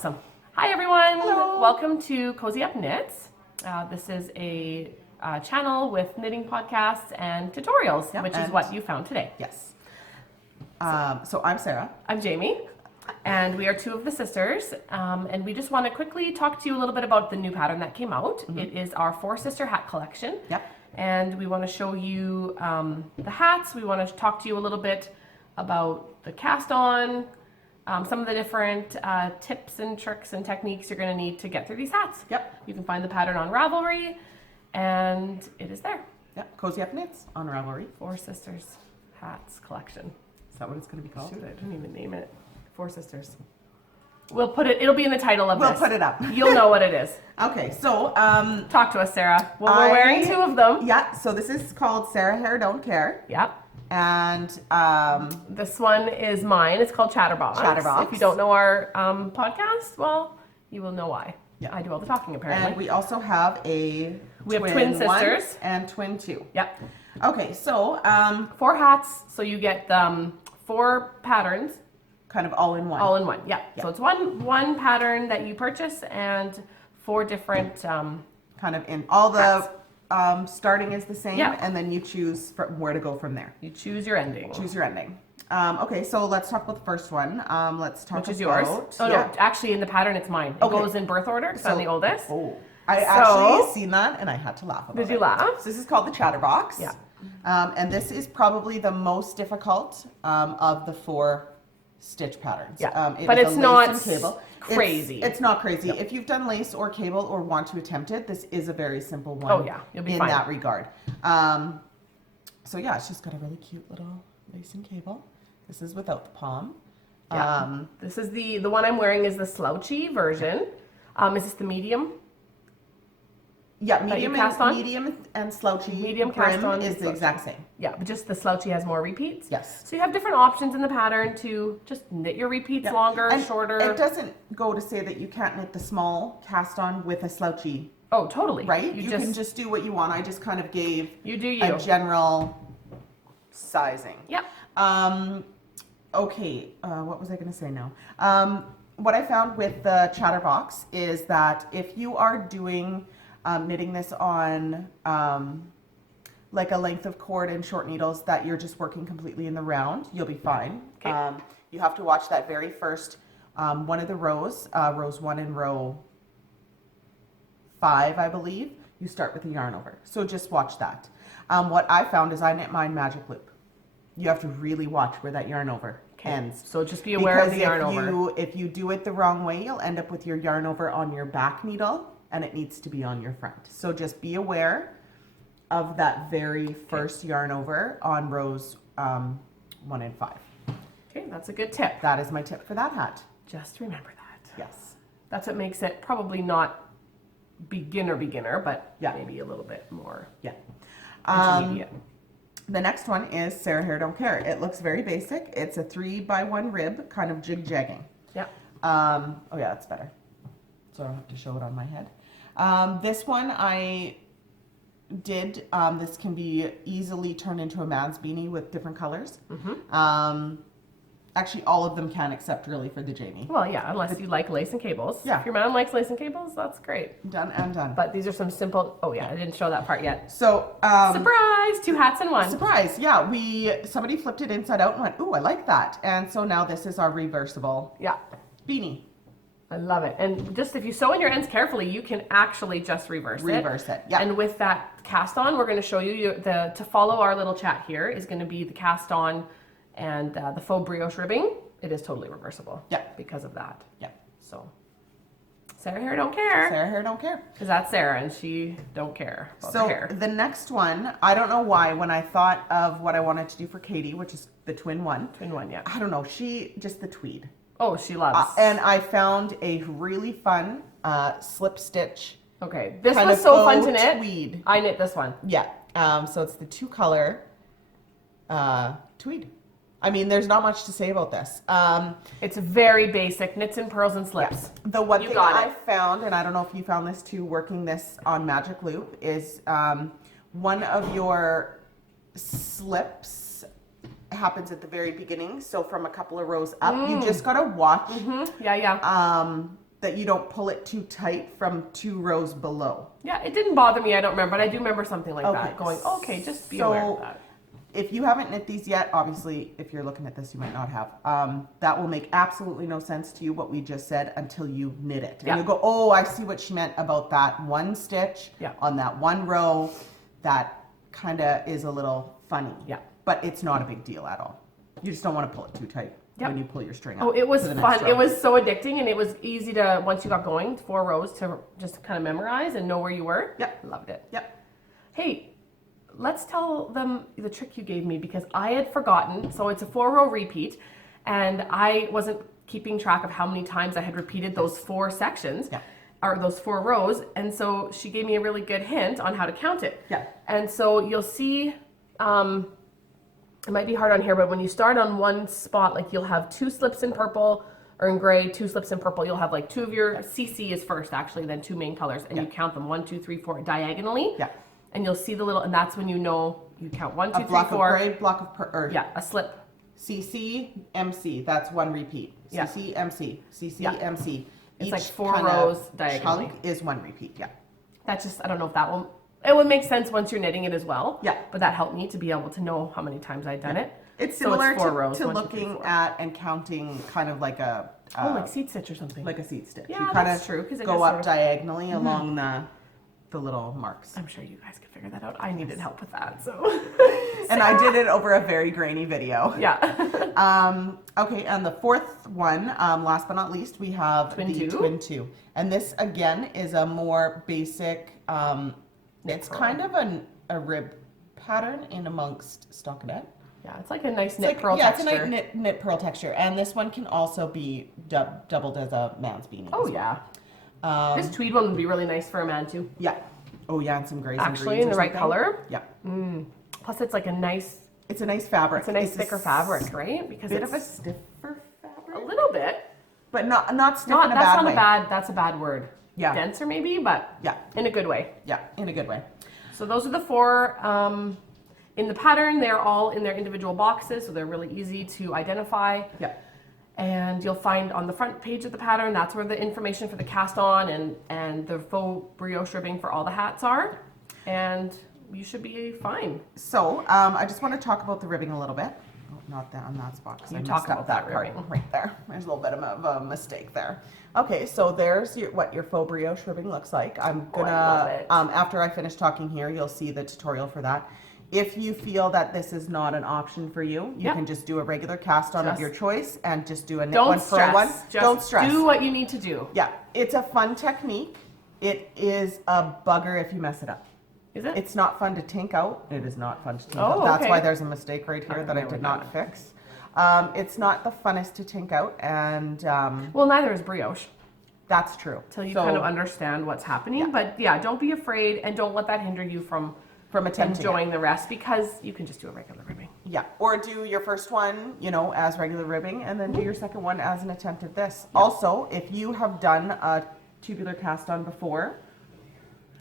Awesome. Hi everyone. Hello. Welcome to CoxyUpKnits. This is a channel with knitting podcasts and tutorials, Yep, which is and- what you found today. Yes. So I'm Sarah. I'm Jamie, and we are two of the sisters, and we just want to quickly talk to you a little bit about the new pattern that came out. It is our Four Sister hat collection. Yep. And we want to show you the hats. We want to talk to you a little bit about the cast on, some of the different tips and tricks and techniques you're going to need to get through these hats. Yep. You can find the pattern on Ravelry, and it is there. Yep. CoxyUpKnits on Ravelry. Four Sisters hats collection. Is that what it's going to be called? Shoot, I didn't even name it. Four Sisters. We'll put it. It'll be in the title of We'll this. put it up. You'll know what it is. Okay. So Talk to us, Sarah. Well, we're wearing two of them. Yeah. So this is called Sarah Hair Don't Care, Yep. and This one is mine. It's called Chatterbox. Chatterbox. If you don't know our podcast, well, you will know why. Yeah. I do all the talking apparently. and we also have a We have twin one sisters. and twin two. Yep. Okay. So Four hats, so you get four patterns kind of all in one. all in one. Yeah. Yeah. So it's one pattern that you purchase and four different. Kind of in all the starting is the same, Yeah. and then you choose where to go from there. You choose your ending. Choose your ending. Okay, so let's talk about the first one. Let's talk Which is about, yours? Oh no, actually in the pattern it's mine. It Okay. goes in birth order because I'm the oldest. Oh, I So- actually seen that and I had to laugh about it. Did you laugh? So this is called the Chatterbox. Yeah. And this is probably the most difficult of the four stitch patterns. Yeah. It But is it's a lace not and cable. crazy. It's not crazy. Yep. If you've done lace or cable or want to attempt it, this is a very simple one. Oh, yeah. You'll be in fine. that regard. So yeah, it's just got a really cute little lace and cable. This is without the palm. Yeah. This is the one I'm wearing is the slouchy version. Is this the medium? Yeah, you medium cast on? medium and slouchy Medium brim cast on is the slouchy. exact same. Yeah, but just the slouchy has more repeats. Yes. So you have different options in the pattern to just knit your repeats Yeah. longer, And shorter. It doesn't go to say that you can't knit the small cast on with a slouchy, Oh, totally. right? You can just do what you want. I just kind of gave You do you. a general sizing. Yep. Okay, what was I going to say now? What I found with the Chatterbox is that if you are doing knitting this on like a length of cord and short needles that you're just working completely in the round, you'll be fine. Okay. You have to watch that very first one of the rows, rows 1 and row 5, I believe. You start with the yarn over. So just watch that. What I found is I knit mine magic loop. You have to really watch where that yarn over ends. So just be aware of the yarn over. If you do it the wrong way, you'll end up with your yarn over on your back needle and it needs to be on your front. So just be aware of that very first yarn over on rows 1 and 5. Okay, that's a good tip. That is my tip for that hat. Just remember that. Yes. That's what makes it probably not beginner, but Yeah. maybe a little bit more Yeah. intermediate. The next one is Sarah Hair Don't Care. It looks very basic. It's a 3x1 rib, kind of jig-jagging. Yeah. Oh yeah, that's better. So I don't have to show it on my head. This one I did, this can be easily turned into a man's beanie with different colors. Actually, all of them can except really for the Jamie. Well, yeah, unless you like lace and cables. Yeah. If your man likes lace and cables, that's great. Done and done. But these are some simple, oh yeah, I didn't show that part yet. So, Surprise! 2 hats in one. surprise, yeah, somebody flipped it inside out and went, ooh, I like that. And so now this is our reversible Yeah. beanie. I love it. And just if you sew in your ends carefully, you can actually just reverse it. Yeah. And with that cast on, we're going to show you to follow our little chat here is going to be the cast on and the faux brioche ribbing. It is totally reversible. Yeah. Because of that. Yeah. So, Sarah Hair Don't Care. Sarah Hair Don't Care. Because that's Sarah and she don't care about her So hair. the next one, I don't know why, when I thought of what I wanted to do for Katie, which is the twin one, Twin one, yeah. I don't know, just the tweed. Oh, she loves. And I found a really fun slip stitch. Okay, this kind was of so fun faux to knit. tweed. I knit this one. Yeah. So it's the 2-color tweed. I mean, there's not much to say about this. It's very basic, knits and pearls and slips. The one You thing got I it. found, and I don't know if you found this too, working this on Magic Loop, is one of your slips happens at the very beginning. So from a couple of rows up, you just gotta watch Yeah, yeah. that you don't pull it too tight from 2 rows below. Yeah, it didn't bother me, I don't remember, but I do remember something like Okay. that. Going, okay, just be aware of that. If you haven't knit these yet, obviously, if you're looking at this, you might not have. That will make absolutely no sense to you, what we just said, until you knit it. And you'll go, oh, I see what she meant about that one stitch on that one row. That kind of is a little funny. Yeah. But it's not a big deal at all. You just don't want to pull it too tight when you pull your string up. Oh, it was fun. It was so addicting, and it was easy to, once you got going, 4 rows to just kind of memorize and know where you were. Yep. Loved it. Yep. Hey, let's tell them the trick you gave me, because I had forgotten. So it's a 4-row repeat, and I wasn't keeping track of how many times I had repeated those 4 sections, or those 4 rows. And so she gave me a really good hint on how to count it. Yeah. And so you'll see, it might be hard on here, but when you start on one spot, like you'll have 2 slips in purple or in gray, 2 slips in purple. You'll have like 2 of your CC is first, actually, then 2 main colors, and you count them 1, 2, 3, 4 diagonally. Yeah. And you'll see the little, and that's when you know you count 1, 2, 3, 4. A block of gray, block of purple. Yeah, a slip. CC, MC, that's 1 repeat. CC, MC, CC, MC. It's Each like 4 rows diagonally. Chunk is 1 repeat, That's just, I don't know if that will, it would make sense once you're knitting it as well. Yeah. But that helped me to be able to know how many times I'd done it. It's similar to looking at and counting kind of like a... like seed stitch or something. Like a seed stitch. Yeah, you that's true. Because go up diagonally along the little marks. I'm sure you guys could figure that out. I needed help with that, so. And I did it over a very grainy video. Yeah. Okay, and the 4th one, last but not least, we have the Twin 2. And this, again, is a more basic, it's kind of a rib pattern in amongst stockinette. Yeah, it's like a nice knit pearl texture. Yeah, it's a nice knit pearl texture. And this one can also be doubled as a man's beanie. Oh, yeah. This tweed one would be really nice for a man too. Yeah. Oh yeah, and some grays. Actually, in the right color. Yeah. Plus, it's like a nice. It's a nice fabric. It's a nice thicker fabric, right? Because it's a stiffer fabric. A little bit, but not stiff in a bad way. That's not a bad. That's a bad word. Yeah. Denser maybe, but in a good way. Yeah, in a good way. So those are the 4 in the pattern. They're all in their individual boxes, so they're really easy to identify. Yeah. And you'll find on the front page of the pattern, that's where the information for the cast on and the faux brioche ribbing for all the hats are. And you should be fine. So I just want to talk about the ribbing a little bit. Oh, not that on that spot. You talk about that part right there. There's a little bit of a mistake there. Okay, so there's what your faux brioche ribbing looks like. I'm gonna after I finish talking here, you'll see the tutorial for that. If you feel that this is not an option for you, you can just do a regular cast on of your choice and just do a knit one for one. Don't stress. Do what you need to do. Yeah, it's a fun technique. It is a bugger if you mess it up. Is it? It's not fun to tink out. It is not fun to tink out. That's why there's a mistake right here that I did not fix. It's not the funnest to tink out, and well, neither is brioche. That's true. Till you kind of understand what's happening. Yeah. But yeah, don't be afraid, and don't let that hinder you from enjoying the rest, because you can just do a regular ribbing. Yeah, or do your first one, as regular ribbing, and then do your second one as an attempt at this. Yeah. Also, if you have done a tubular cast on before,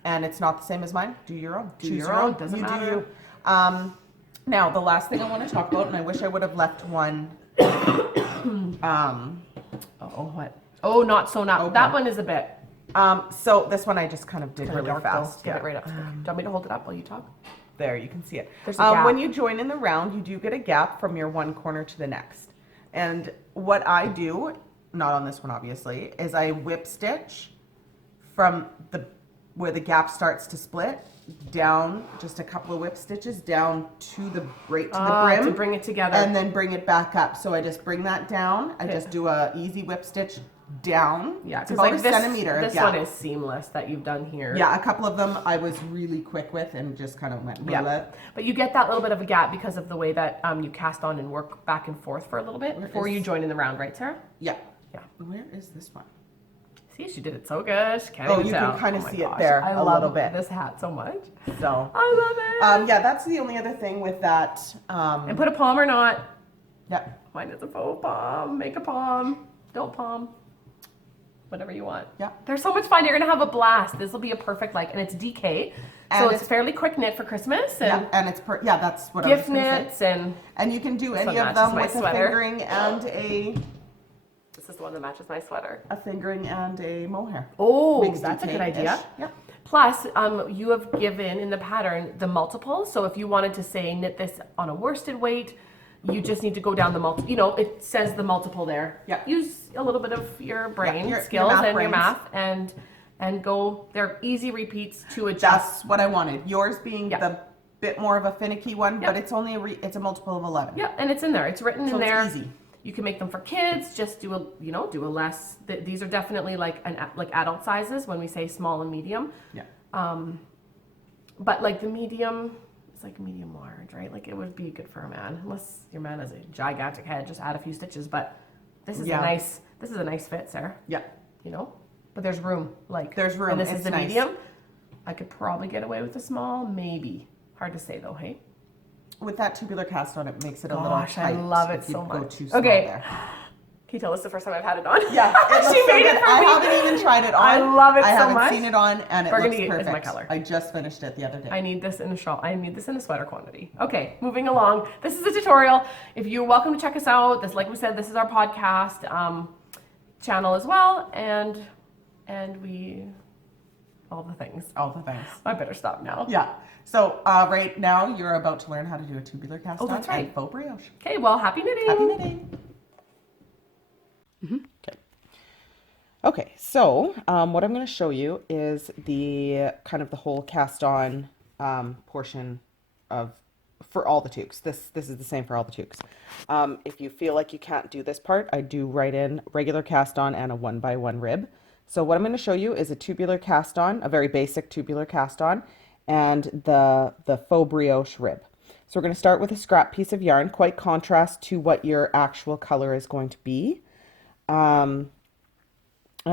and it's not the same as mine, do your own. Choose your own. Doesn't matter. Do you. Now, the last thing I want to talk about, and I wish I would have left one. What? Oh, not so now. Okay. That one is a bit. So this one I just kind of did really fast. Get it right up. Do you want me to hold it up while you talk? There, you can see it. There's a gap. When you join in the round, you do get a gap from your one corner to the next. And what I do, not on this one obviously, is I whip stitch from where the gap starts to split down, just a couple of whip stitches down to the brim to bring it together, and then bring it back up. So I just bring that down. I just do a easy whip stitch down. Yeah, it's about a centimeter. This one is seamless that you've done here. Yeah, a couple of them I was really quick with and just kind of went. Yeah, but you get that little bit of a gap because of the way that you cast on and work back and forth for a little bit before you join in the round, right, Sarah? Yeah. Yeah. Where is this one? See, she did it so good. She can't even you tell. Can kind of see it there a little bit. This hat so much. So I love it. Yeah, that's the only other thing with that. And put a palm or not. Yeah. Mine is a faux palm. Make a palm. Don't palm. Whatever you want. Yeah. They're so much fun. You're going to have a blast. This will be a perfect, and it's DK. So it's fairly quick knit for Christmas. And and it's, that's what I was gift knits. And you can do any of them with a fingering and a This is the one that matches my sweater. A fingering and a mohair. Oh, Mixed that's a good detail-ish. idea. Yep. Plus, you have given in the pattern the multiples. So if you wanted to say knit this on a worsted weight, you just need to go down the multiple. You know, it says the multiple there. Yeah. Use a little bit of your brain your skills math and your brains. math and go. They're easy repeats to adjust. That's what I wanted. Yours being Yeah. the bit more of a finicky one, Yeah. but it's only it's a multiple of 11. Yeah, and it's in there. It's written So in it's there. easy. You can make them for kids. Just do a less. These are definitely like adult sizes when we say small and medium. Yeah. But like the medium, it's like medium large, right? Like it would be good for a man, unless your man has a gigantic head. Just add a few stitches. But this is a nice fit, Sarah. Yeah. You know, but there's room. Like There's room. And this It's is the nice. medium. I could probably get away with a small, maybe. Hard to say though, hey. With that tubular cast on, it makes it a little Gosh, tight. I love it if you so go much. too small Okay. there. Can you tell us the first time I've had it on? Yeah, it looks She so made good. it for I me. haven't even tried it on. I love it I so haven't much. seen it on, and it Burgundy looks is perfect. my color. I just finished it the other day. I need this in a shawl. I need this in a sweater quantity. Okay, moving along. This is a tutorial. If you're welcome to check us out, this, like we said, this is our podcast channel as well, and we all the things. All the things. I better stop now. Yeah. So right now you're about to learn how to do a tubular cast on that's right. and faux brioche. Okay, well, happy knitting. Happy knitting. Okay. Okay, so what I'm going to show you is the kind of the whole cast on portion of for all the toques. This is the same for all the toques. If you feel like you can't do this part, I do write in regular cast on and a 1x1 rib. So what I'm going to show you is a tubular cast on, a very basic tubular cast on, and the faux brioche rib. So we're going to start with a scrap piece of yarn, quite contrast to what your actual color is going to be. And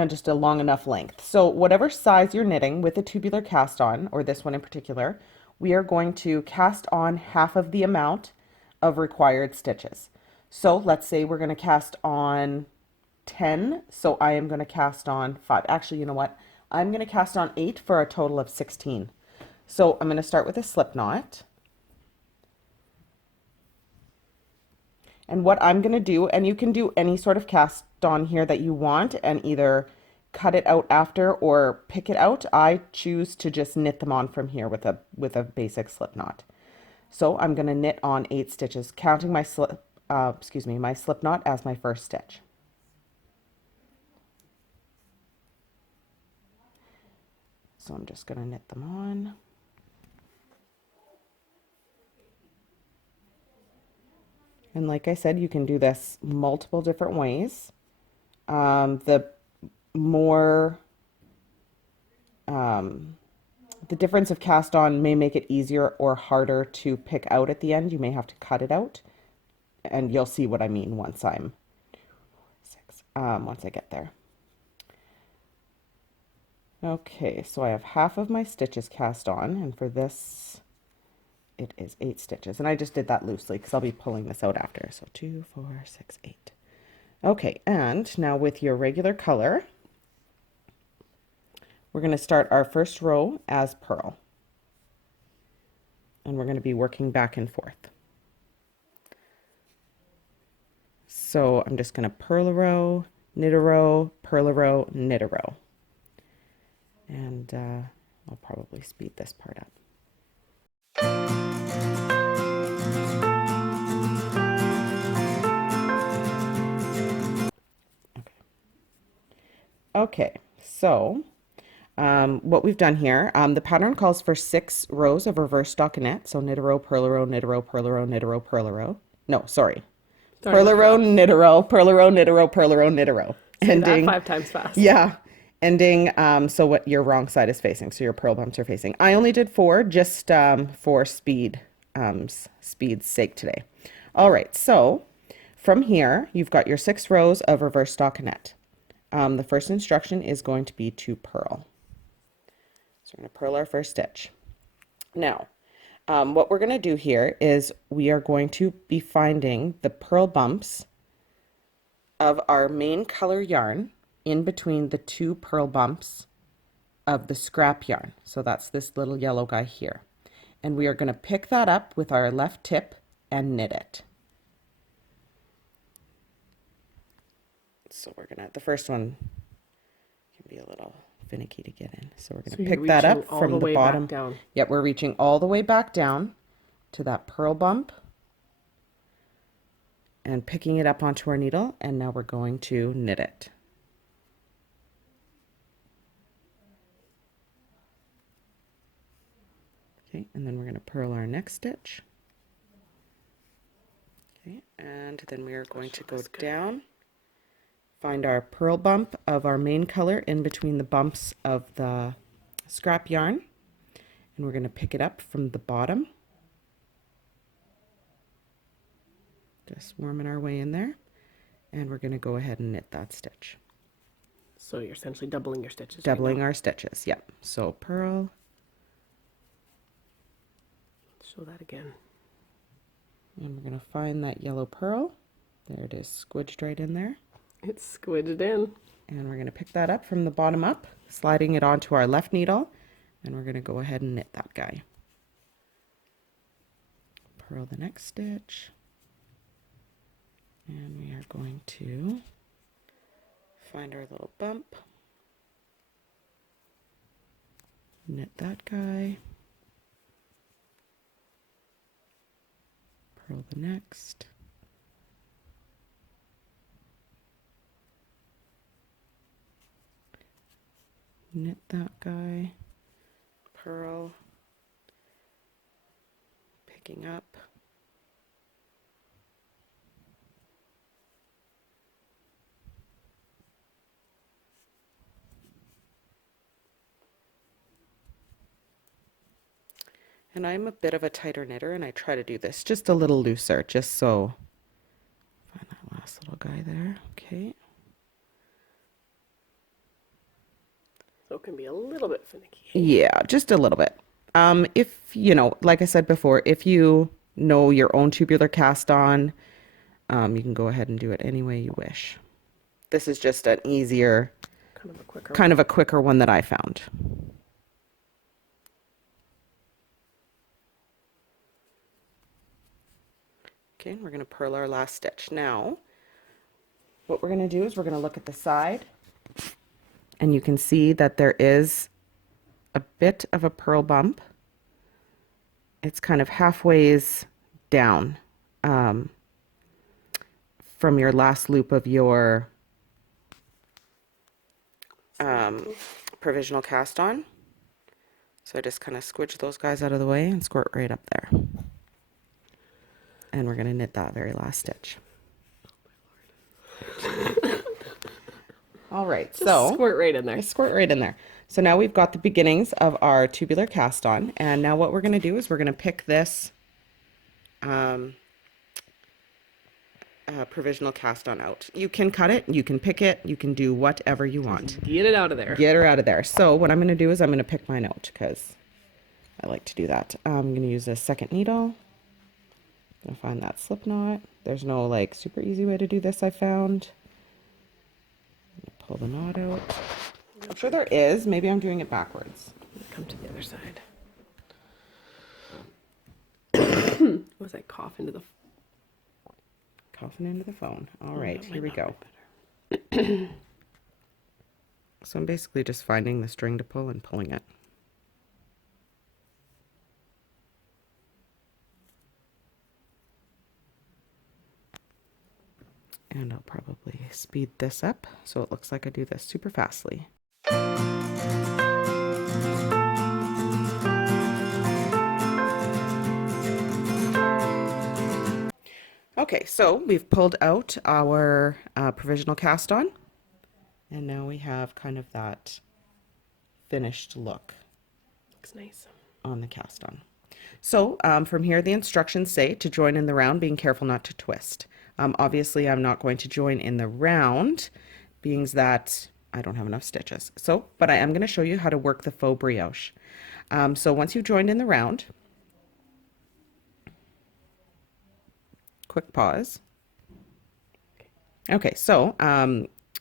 just a long enough length. So whatever size you're knitting with a tubular cast on, or this one in particular, we are going to cast on half of the amount of required stitches. So let's say we're going to cast on 10, so I am going to cast on 5. Actually, you know what? I'm going to cast on 8 for a total of 16. So I'm going to start with a slip knot. And what I'm going to do, and you can do any sort of cast on here that you want and either cut it out after or pick it out. I choose to just knit them on from here with a basic slip knot. So I'm going to knit on 8 stitches, counting my slip knot as my first stitch. So I'm just going to knit them on. And like I said, you can do this multiple different ways. The difference of cast on may make it easier or harder to pick out at the end. You may have to cut it out, and you'll see what I mean once I get there. Okay, so I have half of my stitches cast on, and for this it is 8 stitches, and I just did that loosely because I'll be pulling this out after. So 2, 4, 6, 8. Okay, and now with your regular color, we're going to start our first row as purl, and we're going to be working back and forth. So I'm just going to purl a row, knit a row, purl a row, knit a row, and I'll probably speed this part up. Okay, so what we've done here, the pattern calls for 6 rows of reverse stockinette. So knit a row, purl a row, knit a row, purl a row, knit a row, purl a row. No, sorry. Purl a row, knit a row, purl a row, knit a row, purl a row, knit a row. Say that 5 times fast. Yeah. Ending, so what your wrong side is facing. So your purl bumps are facing. I only did 4 just for speed's sake today. All right, so from here, you've got your 6 rows of reverse stockinette. The first instruction is going to be to purl. So we're going to purl our first stitch. Now, what we're going to do here is we are going to be finding the purl bumps of our main color yarn in between the 2 purl bumps of the scrap yarn. So that's this little yellow guy here. And we are going to pick that up with our left tip and knit it. So we're gonna, the first one can be a little finicky to get in. So we're So gonna you're pick that reaching up all from the the way back bottom. down. Yep, we're reaching all the way back down to that purl bump and picking it up onto our needle, and now we're going to knit it. Okay, and then we're going to purl our next stitch. Okay, and then we are going to go down, find our purl bump of our main color in between the bumps of the scrap yarn, and we're going to pick it up from the bottom. Just warming our way in there, and we're going to go ahead and knit that stitch. So you're essentially doubling your stitches. Doubling our stitches, yep. So purl. Show that again. And we're going to find that yellow purl. There it is, squidged right in there. It's squidged in. And we're going to pick that up from the bottom up, sliding it onto our left needle, and we're going to go ahead and knit that guy. Purl the next stitch. And we are going to find our little bump, knit that guy, purl the next, knit that guy, purl, picking up, and I'm a bit of a tighter knitter, and I try to do this just a little looser, just so. Find that last little guy there. Okay. So it can be a little bit finicky. Yeah, just a little bit. If, you know, like I said before, if you know your own tubular cast on, you can go ahead and do it any way you wish. This is just an easier, kind of a quicker one that I found. Okay, and we're going to purl our last stitch. Now, what we're going to do is we're going to look at the side, and you can see that there is a bit of a purl bump. It's kind of halfways down from your last loop of your provisional cast on. So I just kind of squidge those guys out of the way and squirt right up there. And we're going to knit that very last stitch. All right, so squirt right in there. Squirt right in there. So now we've got the beginnings of our tubular cast on, and now what we're going to do is we're going to pick this provisional cast on out. You can cut it, you can pick it, you can do whatever you want. Get it out of there. Get her out of there. So what I'm going to do is I'm going to pick mine out because I like to do that. I'm going to use a second needle. I'm going to find that slip knot. There's no like super easy way to do this, I found. Pull the knot out. I'm sure there is. Maybe I'm doing it backwards. Come to the other side. Was I coughing into the phone? All right, here we go. Better. So I'm basically just finding the string to pull and pulling it. And I'll probably speed this up so it looks like I do this super fastly. Okay, so we've pulled out our provisional cast on, and now we have kind of that finished look. Looks nice. On the cast on. So from here, the instructions say to join in the round, being careful not to twist. Obviously, I'm not going to join in the round, being that I don't have enough stitches. So, but I am going to show you how to work the faux brioche. So once you've joined in the round, quick pause. Okay, so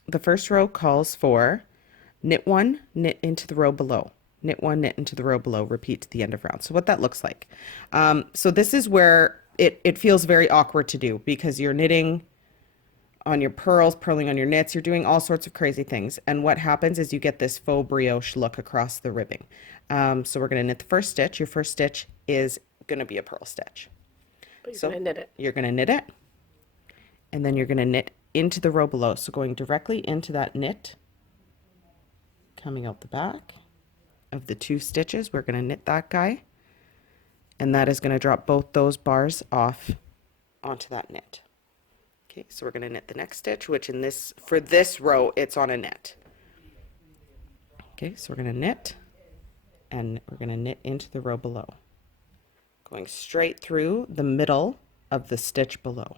the first row calls for knit one, knit into the row below. Knit one, knit into the row below, repeat to the end of round. So what that looks like. So this is where it feels very awkward to do because you're knitting on your pearls, purling on your knits. You're doing all sorts of crazy things. And what happens is you get this faux brioche look across the ribbing. So we're going to knit the first stitch. Your first stitch is going to be a purl stitch. But you're So going to knit it. you're going to knit it, and then you're going to knit into the row below. So going directly into that knit, coming out the back of the 2 stitches, we're going to knit that guy, and that is going to drop both those bars off onto that knit. Okay, so we're going to knit the next stitch, which for this row, it's on a knit. Okay, so we're going to knit, and we're going to knit into the row below, going straight through the middle of the stitch below.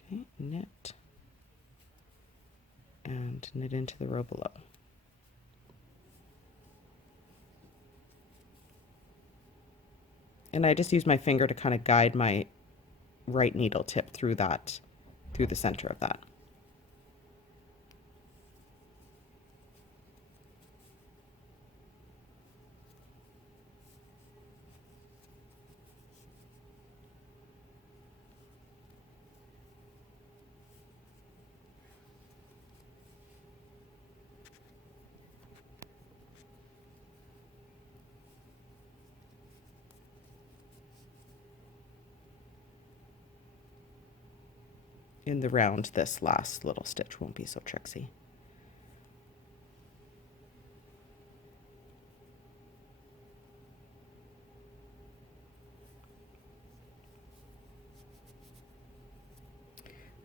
Okay, knit, and knit into the row below. And I just use my finger to kind of guide my right needle tip through the center of that. In the round, this last little stitch won't be so tricksy.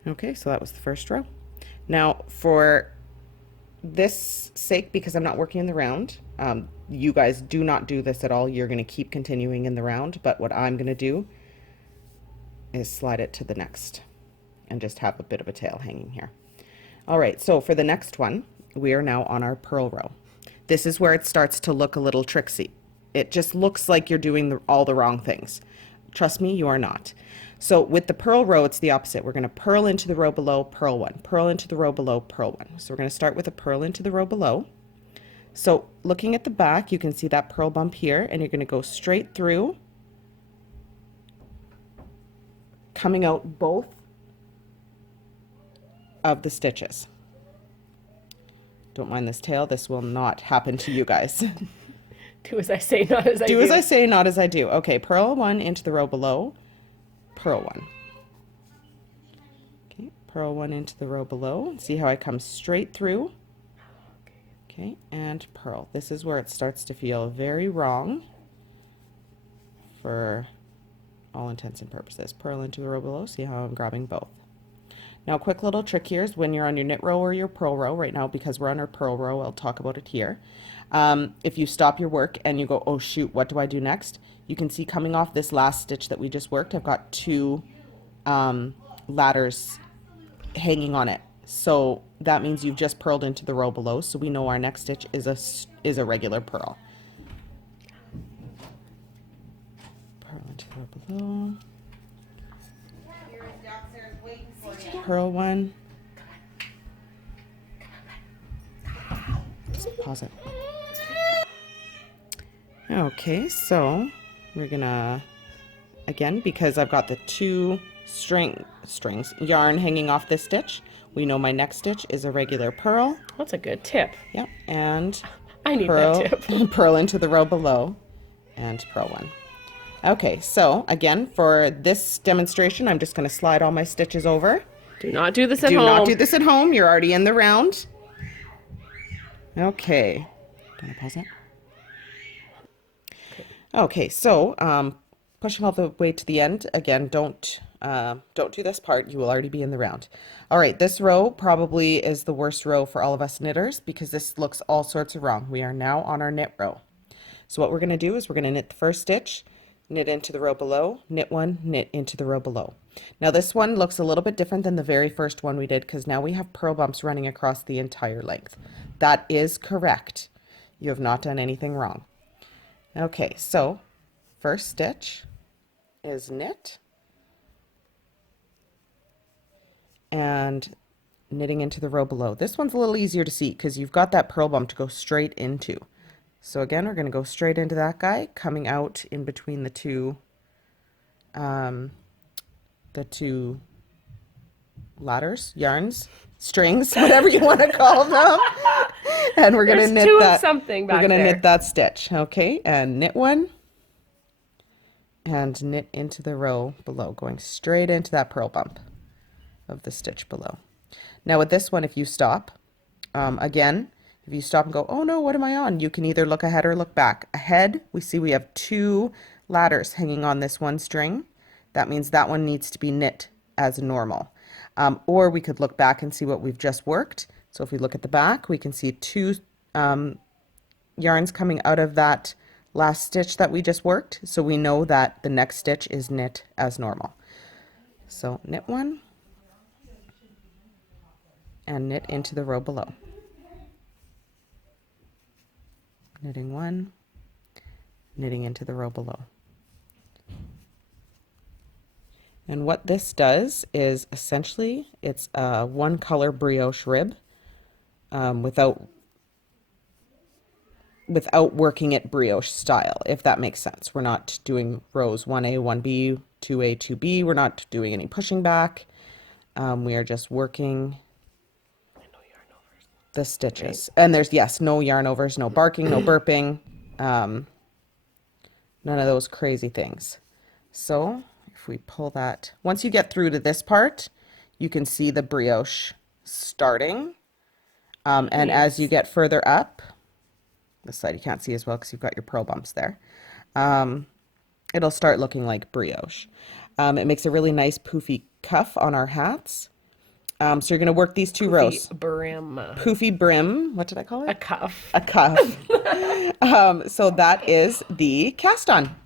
Okay, so that was the first row. Now for this sake, because I'm not working in the round, you guys do not do this at all. You're going to keep continuing in the round, but what I'm going to do is slide it to the next and just have a bit of a tail hanging here. All right, so for the next one, we are now on our purl row. This is where it starts to look a little tricksy. It just looks like you're doing all the wrong things. Trust me, you are not. So with the purl row, it's the opposite. We're going to purl into the row below, purl 1, purl into the row below, purl 1. So we're going to start with a purl into the row below. So looking at the back, you can see that purl bump here, and you're going to go straight through, coming out both of the stitches. Don't mind this tail. This will not happen to you guys. Do as I say, not as I do. Do as I say, not as I do. Okay, purl 1 into the row below, purl 1. Okay, purl 1 into the row below. See how I come straight through? Okay, and purl. This is where it starts to feel very wrong for all intents and purposes. Purl into the row below. See how I'm grabbing both. Now, a quick little trick here is when you're on your knit row or your purl row, right now because we're on our purl row, I'll talk about it here. If you stop your work and you go, oh shoot, what do I do next? You can see coming off this last stitch that we just worked, I've got 2 ladders hanging on it. So that means you've just purled into the row below, so we know our next stitch is a regular purl. Purl into the row below. Purl 1. Just pause it. Okay, so we're gonna, again, because I've got the 2 strings yarn hanging off this stitch, we know my next stitch is a regular purl. That's a good tip. Yep, and I need purl, that tip. purl into the row below and purl 1. Okay, so again, for this demonstration, I'm just going to slide all my stitches over. Do not do this at home. Do not do this at home. You're already in the round. Okay. Can I pause it? Okay, so pushing all the way to the end. Again, don't do this part. You will already be in the round. All right, this row probably is the worst row for all of us knitters because this looks all sorts of wrong. We are now on our knit row. So what we're going to do is we're going to knit the first stitch, knit into the row below, knit 1, knit into the row below. Now this one looks a little bit different than the very first one we did because now we have purl bumps running across the entire length. That is correct. You have not done anything wrong. Okay, so first stitch is knit and knitting into the row below. This one's a little easier to see because you've got that purl bump to go straight into. So again, we're going to go straight into that guy, coming out in between the 2 the two ladders, yarns, strings, whatever you want to call them. And we're going to There's knit two of that. something back We're going to there. knit that stitch, okay? And knit one and knit into the row below, going straight into that purl bump of the stitch below. Now with this one, if you stop, again, if you stop and go, oh no, what am I on? You can either look ahead or look back. Ahead, we see we have two ladders hanging on this one string. That means that one needs to be knit as normal. Or we could look back and see what we've just worked. So if we look at the back, we can see two yarns coming out of that last stitch that we just worked. So we know that the next stitch is knit as normal. So knit one and knit into the row below. Knitting one, knitting into the row below. And what this does is essentially it's a one color brioche rib without working it brioche style, if that makes sense. We're not doing rows 1A, 1B, 2A, 2B. We're not doing any pushing back. We are just working the stitches. Right. And there's, yes, no yarn overs, no barking, no burping, none of those crazy things. So if we pull that, once you get through to this part, you can see the brioche starting. And as you get further up, this side you can't see as well because you've got your purl bumps there. It'll start looking like brioche. It makes a really nice poofy cuff on our hats. So you're going to work these two rows. Brim. Poofy brim. What did I call it? A cuff. A cuff. So that is the cast on.